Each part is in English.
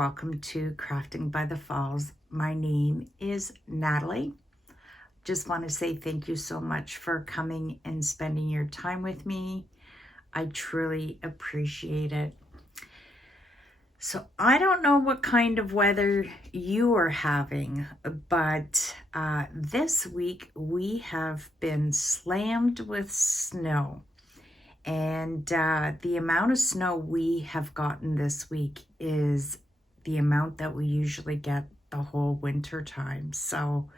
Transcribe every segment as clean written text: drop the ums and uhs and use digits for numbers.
welcome to Crafting by the Falls. My name is Natalie. Just want to say thank you so much for coming and spending your time with me. I truly appreciate it. So I don't know what kind of weather you are having, but this week we have been slammed with snow. And the amount of snow we have gotten this week is the amount that we usually get the whole winter time. So,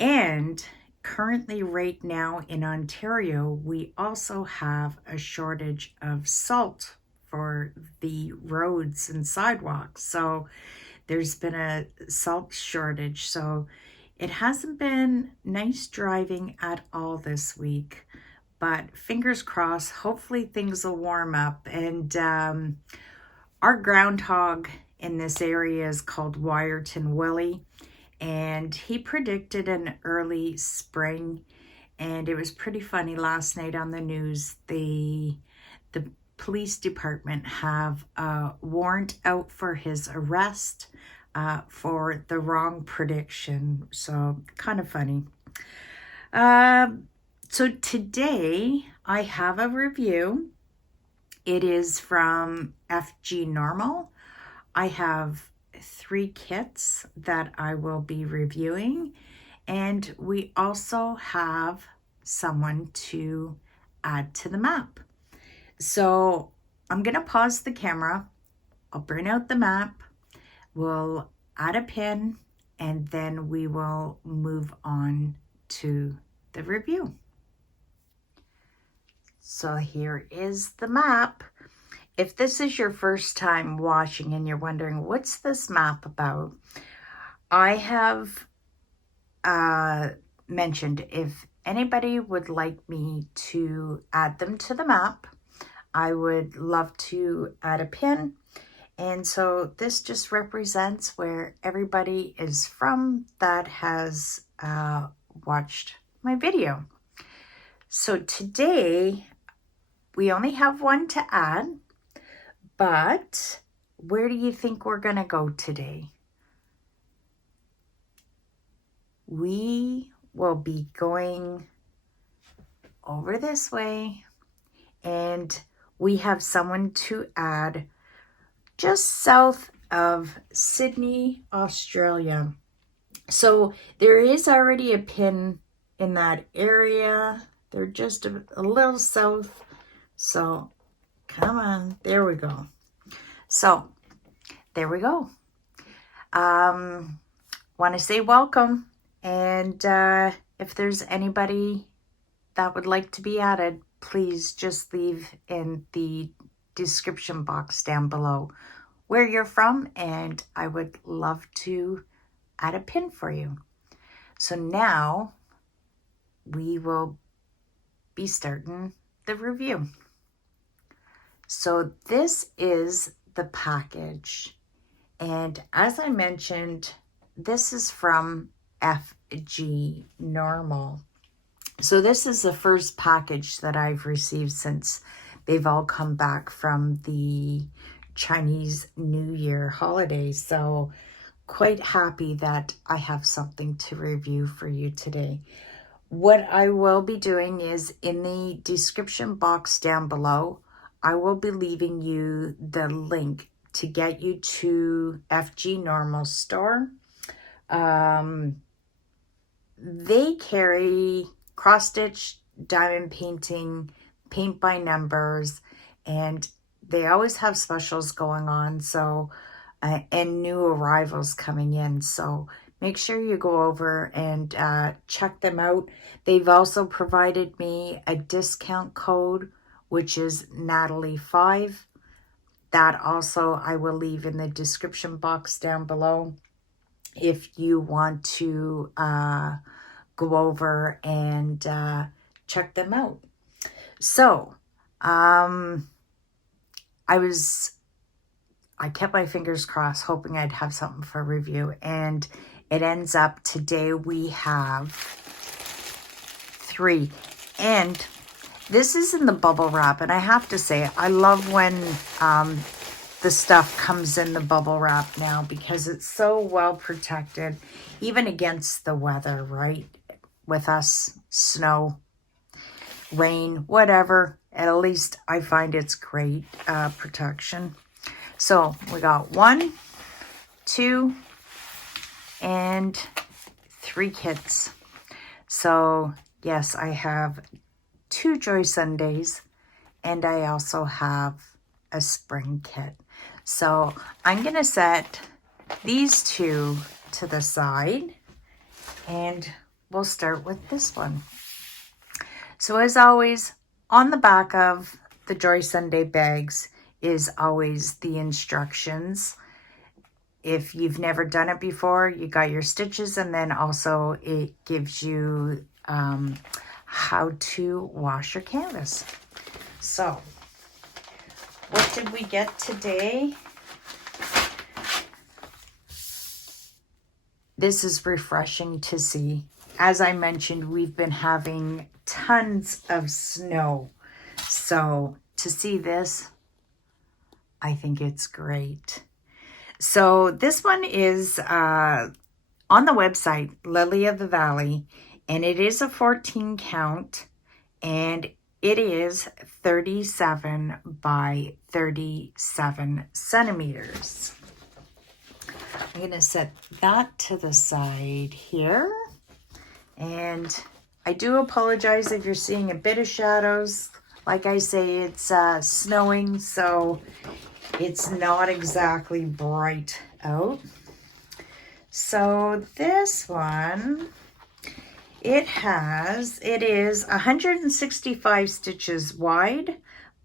and currently right now in Ontario, we also have a shortage of salt for the roads and sidewalks. So there's been a salt shortage. So it hasn't been nice driving at all this week. But fingers crossed, hopefully things will warm up. And our groundhog in this area is called Wyerton Willie. And he predicted an early spring. And it was pretty funny last night on the news. The police department have a warrant out for his arrest for the wrong prediction. So kind of funny. So today I have a review. It is from fgnormal. I have 3 kits that I will be reviewing, and we also have someone to add to the map. So I'm going to pause the camera. I'll bring out the map. We'll add a pin, and then we will move on to the review. So here is the map. If this is your first time watching and you're wondering, what's this map about? I have mentioned if anybody would like me to add them to the map, I would love to add a pin. And so this just represents where everybody is from that has watched my video. So today, we only have one to add, but where do you think we're going to go today? We will be going over this way, and we have someone to add just south of Sydney, Australia. So there is already a pin in that area. They're just a little south. So come on, there we go. So there we go. Want to say welcome. And if there's anybody that would like to be added, please just leave in the description box down below where you're from, and I would love to add a pin for you. So now we will be starting the review. So this is the package, and as I mentioned, this is from fgnormal. So this is the first package that I've received since they've all come back from the Chinese New Year holiday. So quite happy that I have something to review for you today. What I will be doing is in the description box down below, I will be leaving you the link to get you to fgnormal store. They carry cross-stitch, diamond painting, paint by numbers, and they always have specials going on. So, and new arrivals coming in. So make sure you go over and check them out. They've also provided me a discount code, which is Natalie5. That also I will leave in the description box down below if you want to go over and check them out. So I kept my fingers crossed hoping I'd have something for review, and it ends up today we have 3. And this is in the bubble wrap, and I have to say, I love when the stuff comes in the bubble wrap now because it's so well protected, even against the weather, right? With us, snow, rain, whatever. At least I find it's great protection. So we got 1, 2, and 3 kits. So yes, I have 2 JoySundays, and I also have a spring kit. So I'm going to set these 2 to the side, and we'll start with this one. So as always, on the back of the JoySunday bags is always the instructions. If you've never done it before, you got your stitches, and then also it gives you how to wash your canvas. So what did we get today? This is refreshing to see. As I mentioned, we've been having tons of snow. So to see this, I think it's great. So this one is on the website, Lily of the Valley, and it is a 14 count, and it is 37 by 37 centimeters. I'm going to set that to the side here. And I do apologize if you're seeing a bit of shadows. Like I say, it's snowing, so it's not exactly bright out. So this one, it is 165 stitches wide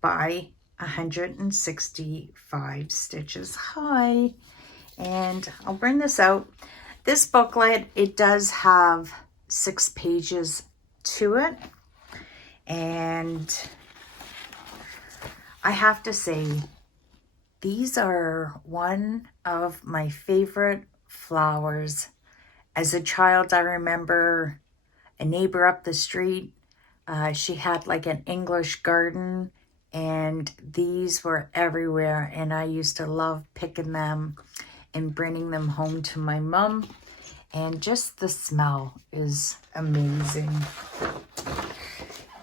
by 165 stitches high. And I'll bring this out. This booklet, it does have 6 pages to it. And I have to say, these are one of my favorite flowers. As a child, I remember a neighbor up the street. She had like an English garden, and these were everywhere. And I used to love picking them and bringing them home to my mom. And just the smell is amazing.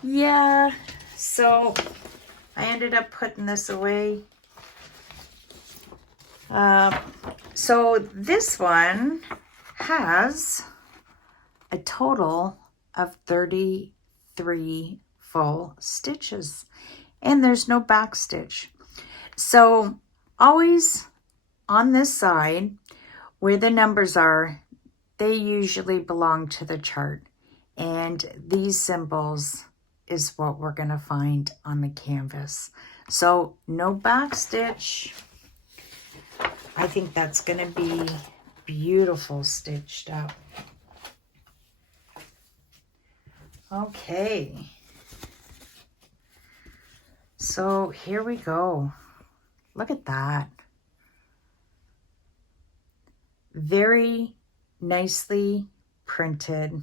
Yeah, so I ended up putting this away. So this one has a total of 33 full stitches, and there's no back stitch. So always on this side where the numbers are, they usually belong to the chart, and these symbols is what we're going to find on the canvas. So no back stitch. I think that's going to be beautiful stitched up. Okay. So here we go. Look at that. Very nicely printed.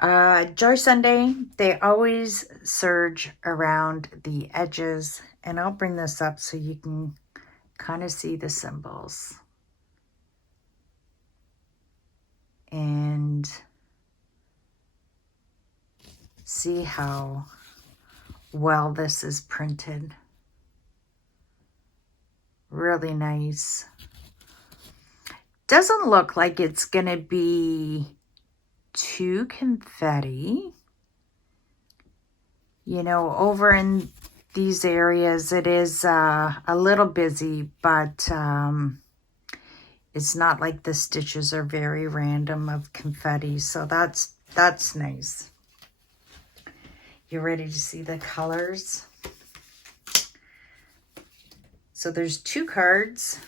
JoySunday, they always serge around the edges, and I'll bring this up so you can kind of see the symbols. And see how well this is printed. Really nice. Doesn't look like it's gonna be too confetti. You know, over in these areas it is a little busy, but it's not like the stitches are very random of confetti, so that's nice. You ready to see the colors? So there's 2 cards.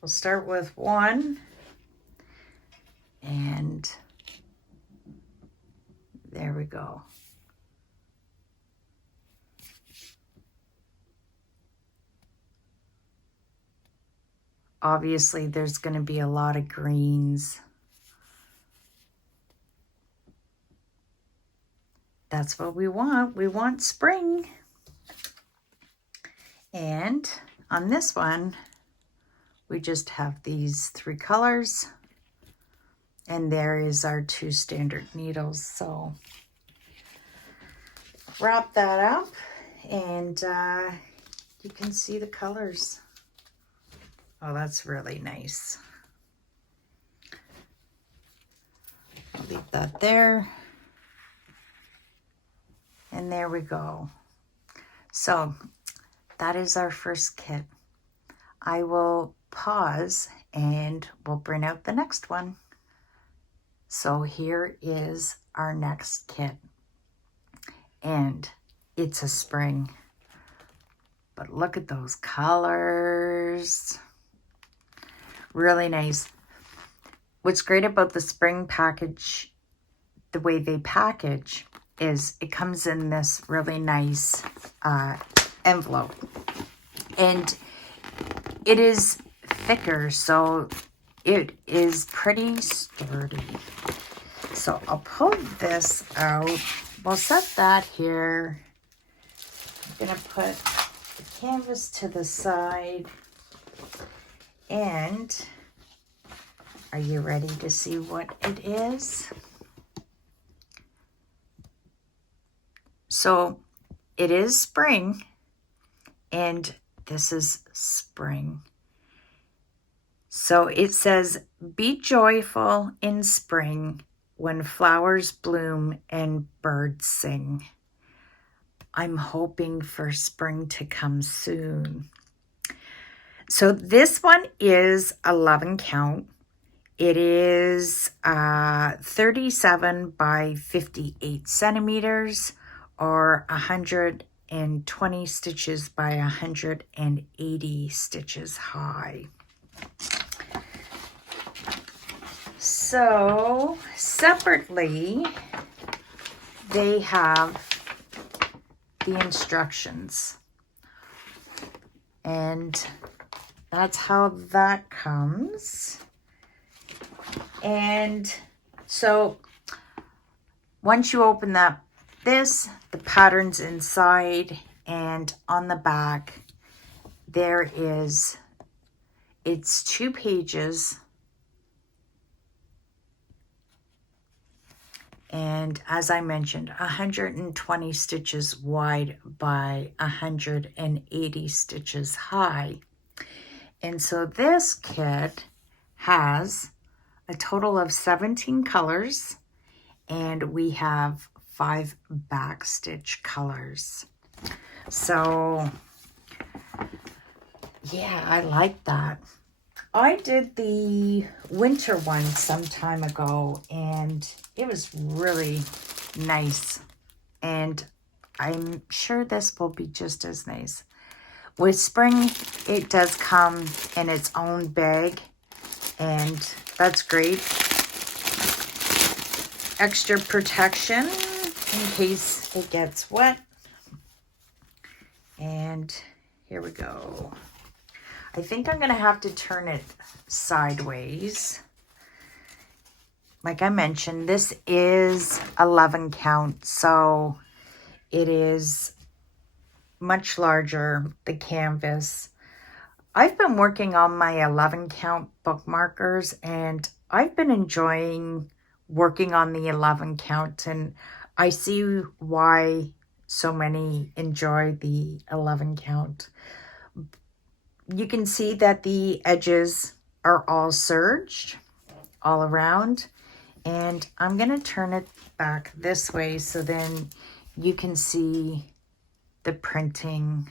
We'll start with 1, and there we go. Obviously, there's going to be a lot of greens. That's what we want. We want spring. And on this one, we just have these 3 colors. And there is our 2 standard needles. So wrap that up and you can see the colors. Oh, that's really nice. I'll leave that there. And there we go. So that is our first kit. I will pause and we'll bring out the next one. So here is our next kit. And it's a spring. But look at those colors. Really nice. What's great about the spring package, the way they package, is it comes in this really nice envelope. And it is thicker, so it is pretty sturdy. So I'll pull this out. We'll set that here. I'm going to put the canvas to the side. And are you ready to see what it is? So it is spring, and this is spring. So it says, be joyful in spring when flowers bloom and birds sing. I'm hoping for spring to come soon. So this one is 11 count. It is 37 by 58 centimeters or 120 stitches by 180 stitches high. So separately, they have the instructions, and that's how that comes. And so once you open that, the pattern's inside, and on the back there is, it's 2 pages, and as I mentioned, 120 stitches wide by 180 stitches high. And so this kit has a total of 17 colors, and we have 5 backstitch colors. So yeah, I like that. I did the winter one some time ago, and it was really nice. And I'm sure this will be just as nice. With spring, it does come in its own bag, and that's great. Extra protection in case it gets wet. And here we go. I think I'm going to have to turn it sideways. Like I mentioned, this is 11 count, so it is much larger, the canvas. I've been working on my 11 count bookmarkers, and I've been enjoying working on the 11 count, and I see why so many enjoy the 11 count. You can see that the edges are all serged all around, and I'm going to turn it back this way so then you can see the printing.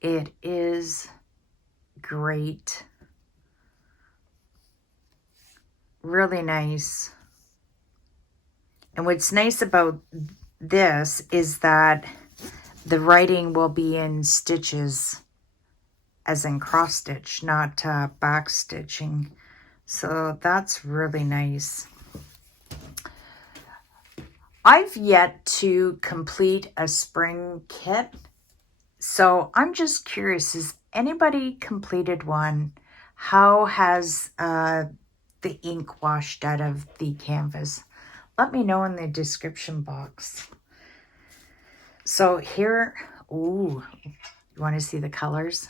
It is great. Really nice. And what's nice about this is that the writing will be in stitches, as in cross stitch, not back stitching. So that's really nice. I've yet to complete a spring kit, so I'm just curious, has anybody completed one? How has the ink washed out of the canvas? Let me know in the description box. So here Ooh, you want to see the colors?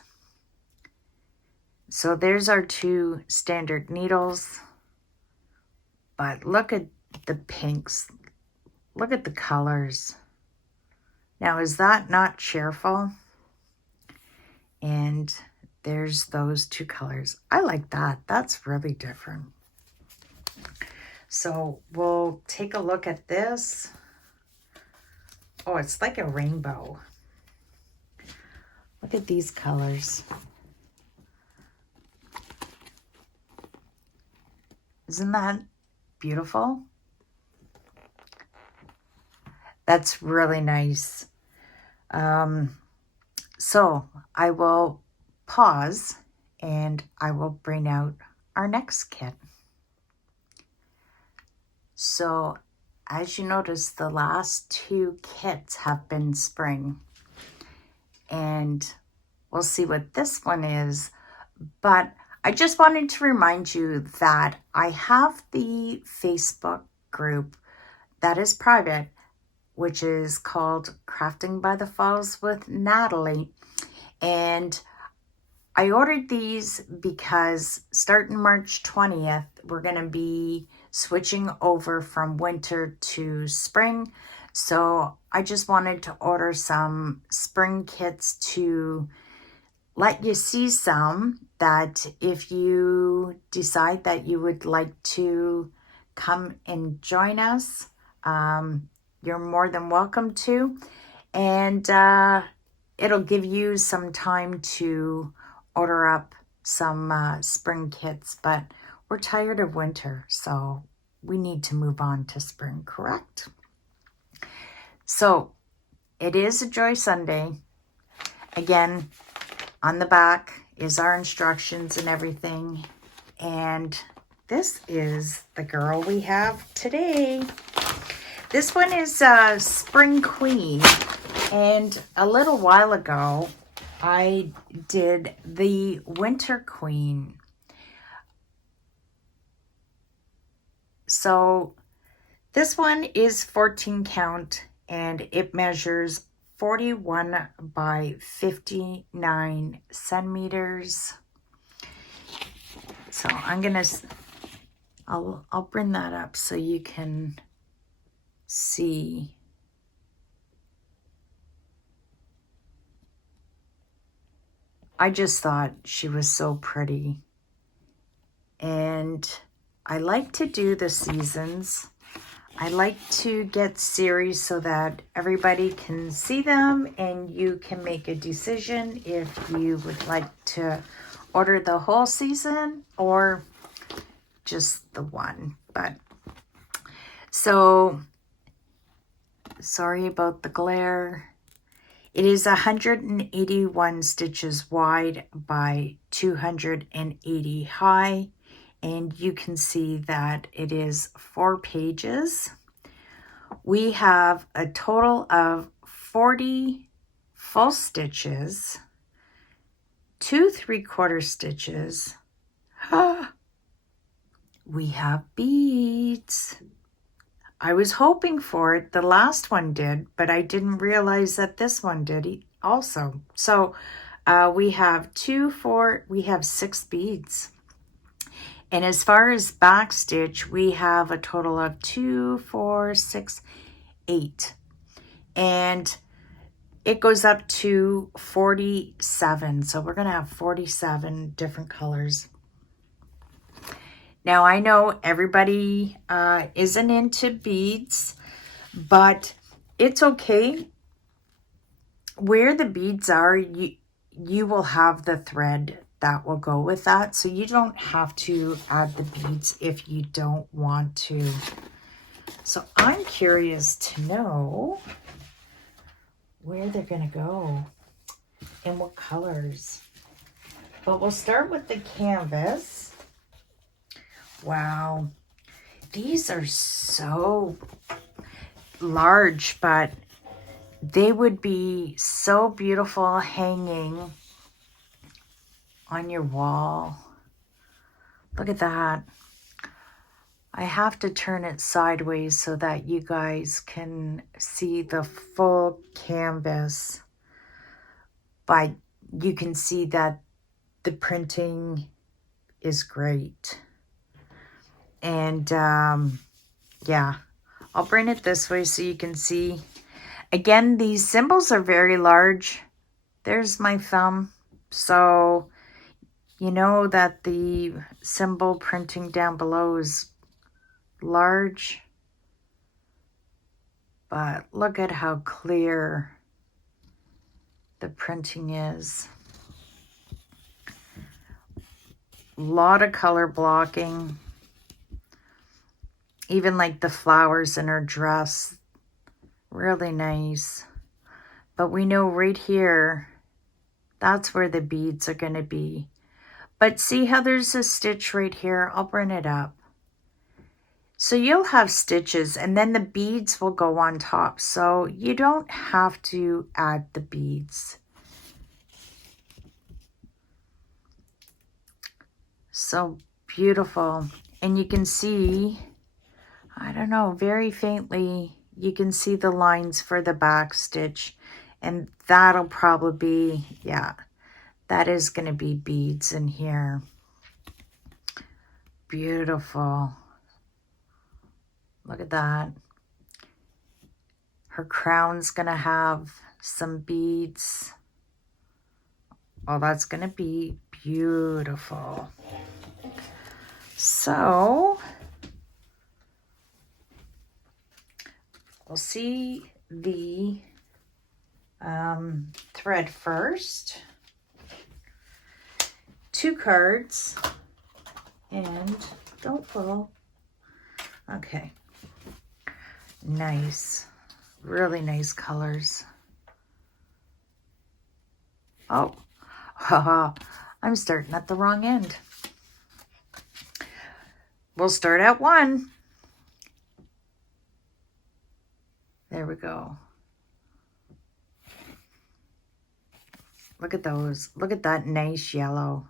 So there's our 2 standard needles. But look at the pinks. Look at the colors. Now, is that not cheerful? And there's those 2 colors. I like that. That's really different. So we'll take a look at this. Oh, it's like a rainbow. Look at these colors. Isn't that beautiful? That's really nice. So I will pause and I will bring out our next kit. So as you notice, the last 2 kits have been spring. And we'll see what this one is. But I just wanted to remind you that I have the Facebook group that is private, which is called Crafting by the Falls with Natalie. And I ordered these because starting March 20th, we're going to be switching over from winter to spring. So I just wanted to order some spring kits to let you see some, that if you decide that you would like to come and join us, you're more than welcome to. And it'll give you some time to order up some spring kits. But we're tired of winter, so we need to move on to spring, correct? So it is a Joy Sunday. Again, on the back is our instructions and everything. And this is the girl we have today. This one is Spring Queen. And a little while ago, I did the Winter Queen. So this one is 14 count and it measures 41 by 59 centimeters. So I'll bring that up so you can see. I just thought she was so pretty. And I like to do the seasons. I like to get series so that everybody can see them and you can make a decision if you would like to order the whole season or just the one. But so sorry about the glare. It is 181 stitches wide by 280 high. And you can see that it is 4 pages. We have a total of 40 full stitches, 2 3/4 stitches. We have beads. I was hoping for it. The last one did, but I didn't realize that this one did also. So we have 6 beads. And as far as back stitch, we have a total of 2, 4, 6, 8. And it goes up to 47. So we're going to have 47 different colors. Now, I know everybody isn't into beads, but it's okay. Where the beads are, you will have the thread that will go with that. So you don't have to add the beads if you don't want to. So I'm curious to know where they're going to go and what colors. But we'll start with the canvas. Wow, these are so large, but they would be so beautiful hanging on your wall. Look at that. I have to turn it sideways so that you guys can see the full canvas. but you can see that the printing is great. And yeah, I'll bring it this way so you can see. Again, these symbols are very large. There's my thumb. So you know that the symbol printing down below is large. But look at how clear the printing is. A lot of color blocking. Even like the flowers in her dress. Really nice. But we know right here, that's where the beads are going to be. But see how there's a stitch right here? I'll bring it up. So you'll have stitches and then the beads will go on top. So you don't have to add the beads. So beautiful. And you can see, I don't know, very faintly, you can see the lines for the back stitch. And that'll probably be, yeah, that is going to be beads in here. Beautiful. Look at that. Her crown's going to have some beads. Oh, that's going to be beautiful. So, we'll see the thread first. 2 cards. And don't fall. Okay. Nice. Really nice colors. Oh, haha, I'm starting at the wrong end. We'll start at 1. There we go. Look at those. Look at that nice yellow.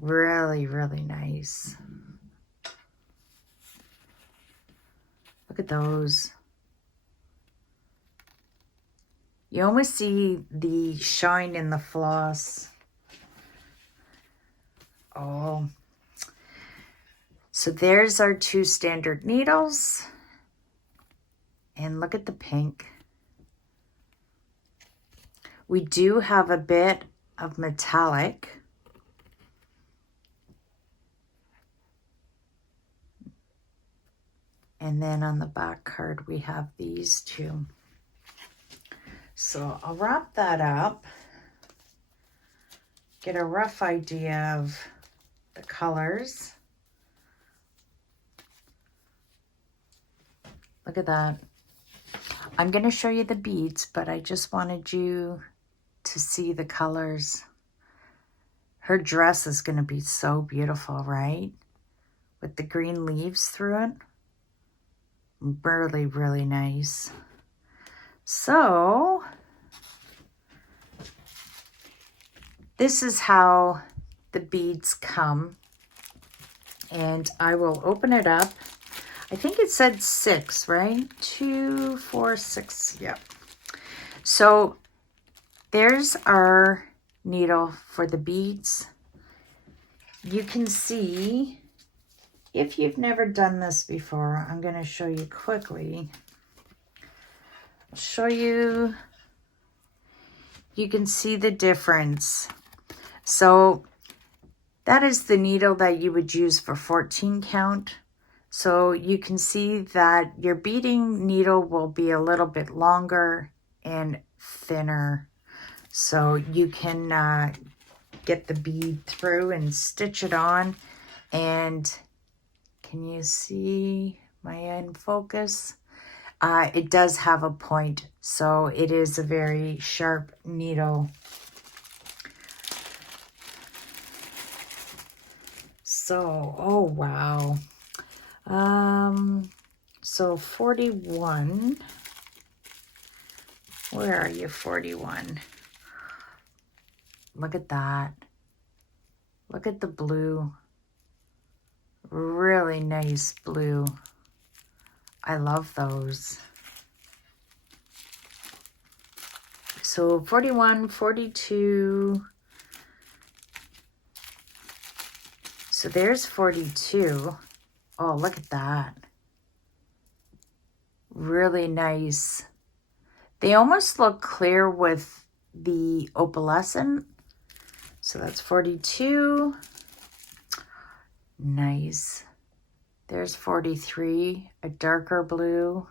Really, really nice. Look at those. You almost see the shine in the floss. Oh. So there's our 2 standard needles. And look at the pink. We do have a bit of metallic. And then on the back card, we have these 2. So I'll wrap that up. Get a rough idea of the colors. Look at that. I'm going to show you the beads, but I just wanted you to see the colors. Her dress is going to be so beautiful, right? With the green leaves through it. Really, really nice. So, this is how the beads come. And I will open it up. I think it said 6, right? 2, 4, 6. Yep. So, there's our needle for the beads. You can see, if you've never done this before, I'm going to show you quickly. I'll show you. You can see the difference. So that is the needle that you would use for 14 count. So you can see that your beading needle will be a little bit longer and thinner. So you can get the bead through and stitch it on. And can you see my end focus? It does have a point, so it is a very sharp needle. So, oh wow. So 41. Where are you, 41? Look at that. Look at the blue. Really nice blue. I love those. So 41, 42. So there's 42. Oh, look at that. Really nice. They almost look clear with the opalescent. So that's 42. Nice. There's 43, a darker blue.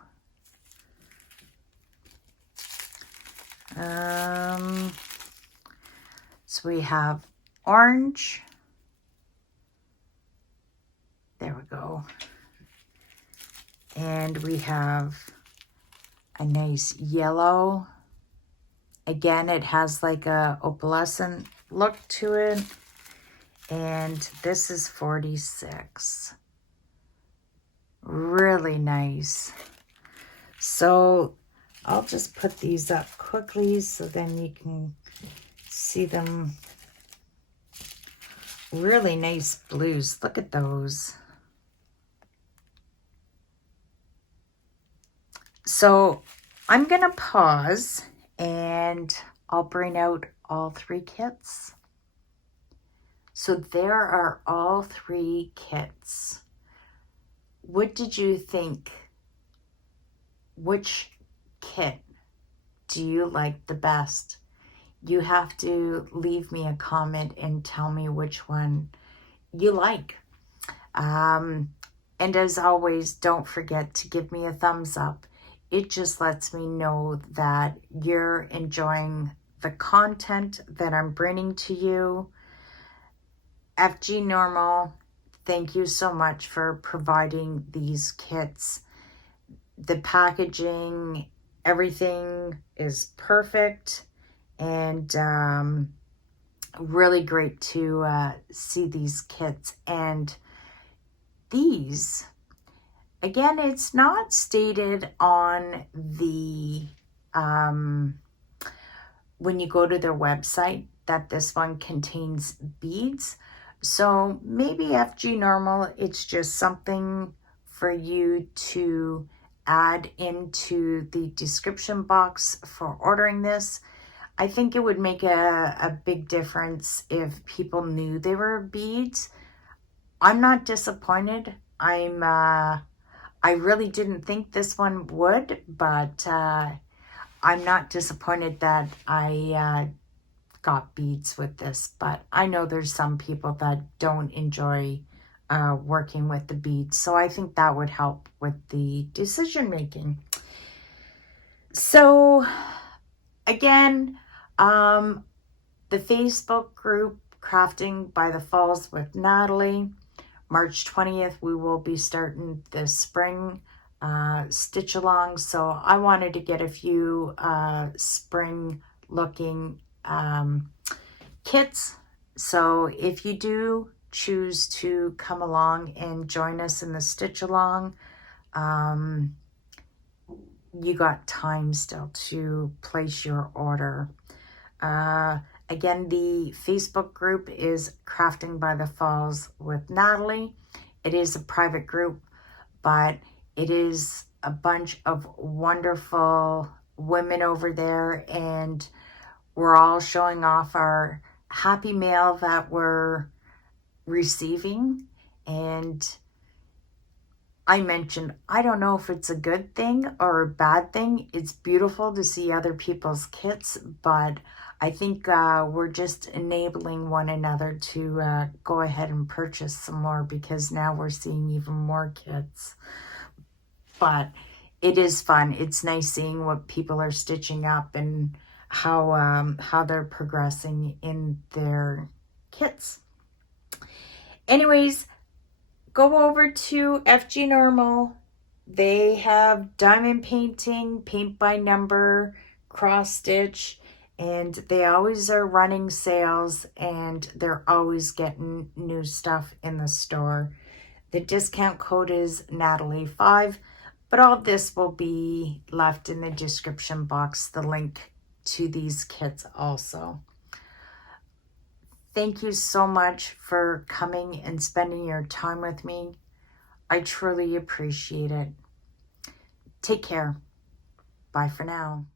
So we have orange. There we go. And we have a nice yellow. Again, it has like a opalescent look to it. And this is 46. Really nice. So I'll just put these up quickly so then you can see them. Really nice blues. Look at those. So I'm going to pause and I'll bring out all 3 kits. So there are all 3 kits. What did you think? Which kit do you like the best? You have to leave me a comment and tell me which one you like. And as always, don't forget to give me a thumbs up. It just lets me know that you're enjoying the content that I'm bringing to you. fgnormal, thank you so much for providing these kits. The packaging, everything is perfect, and really great to see these kits. And these, again, it's not stated on the when you go to their website that this one contains beads. So maybe fgnormal, it's just something for you to add into the description box for ordering this. I think it would make a big difference if people knew they were beads. I'm not disappointed. I really didn't think this one would, but I'm not disappointed that I got beads with this. But I know there's some people that don't enjoy working with the beads, so I think that would help with the decision making. So again, the Facebook group Crafting by the Falls with Natalie, March 20th, we will be starting the spring stitch along. So I wanted to get a few spring looking kits. So if you do choose to come along and join us in the stitch along, you got time still to place your order. Again, the Facebook group is Crafting by the Falls with Natalie. It is a private group, but it is a bunch of wonderful women over there, and we're all showing off our happy mail that we're receiving. And I mentioned, I don't know if it's a good thing or a bad thing. It's beautiful to see other people's kits, but I think we're just enabling one another to go ahead and purchase some more, because now we're seeing even more kits. But it is fun. It's nice seeing what people are stitching up and how they're progressing in their kits. Anyways, go over to fgnormal. They have diamond painting, paint by number, cross stitch, and they always are running sales, and they're always getting new stuff in the store. The discount code is Natalie5, but all this will be left in the description box, the link to these kits also. Thank you so much for coming and spending your time with me. I truly appreciate it. Take care. Bye for now.